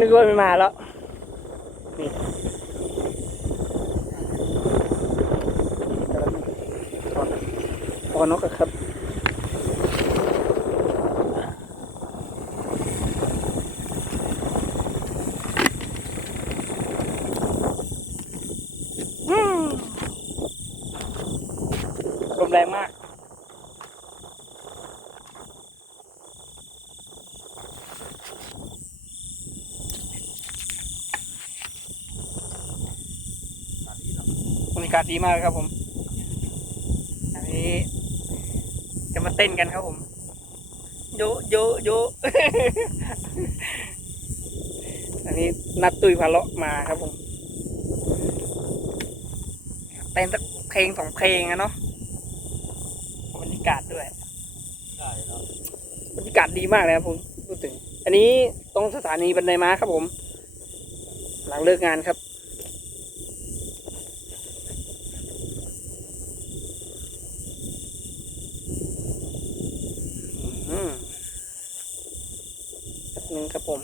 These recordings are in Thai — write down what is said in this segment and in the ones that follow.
นึกว่าไม่มาแล้วนี่อนนกครับลมแรงมาก รรยากาศดีมากเลยครับผม อันนี้จะมาเต้นกันครับผม โยโยโยอันนี้นัดตุยพาเลาะมาครับผม เต้นสักเพลงสองเพลงอะเนาะบรรยากาศด้วยใช่แล้วบรรยากาศดีมากเลยครับผมพูดถึง อันนี้ตรงสถานีบันไดม้าครับผม หลังเลิกงานครับ แป๊บนึงครับผม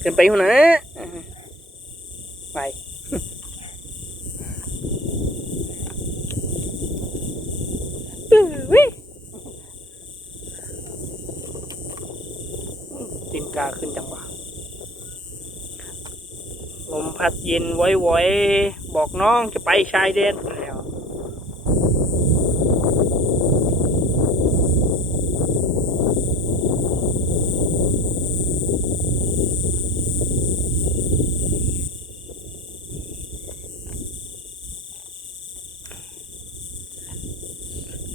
เกินไปหัวนะไปอื้อวิตีนกาขึ้นจังหวะ มพัดเย็นไว้ๆบอกน้องจะไปชายแดนแล้ว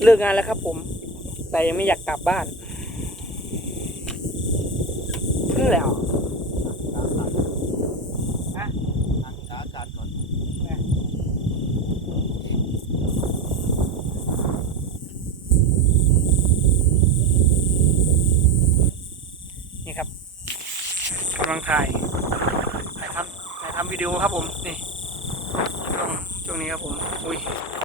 เลิกงานแล้วครับผม แต่ยังไม่อยากกลับบ้านขึ้นแล้ว ฮะ ทางสาอากาศก่อน นี่ครับกำลังถ่ายถ่ายทำถ่ายทำวิดีโอครับผมนี่ช่วงช่วงนี้ครับผมอุ้ย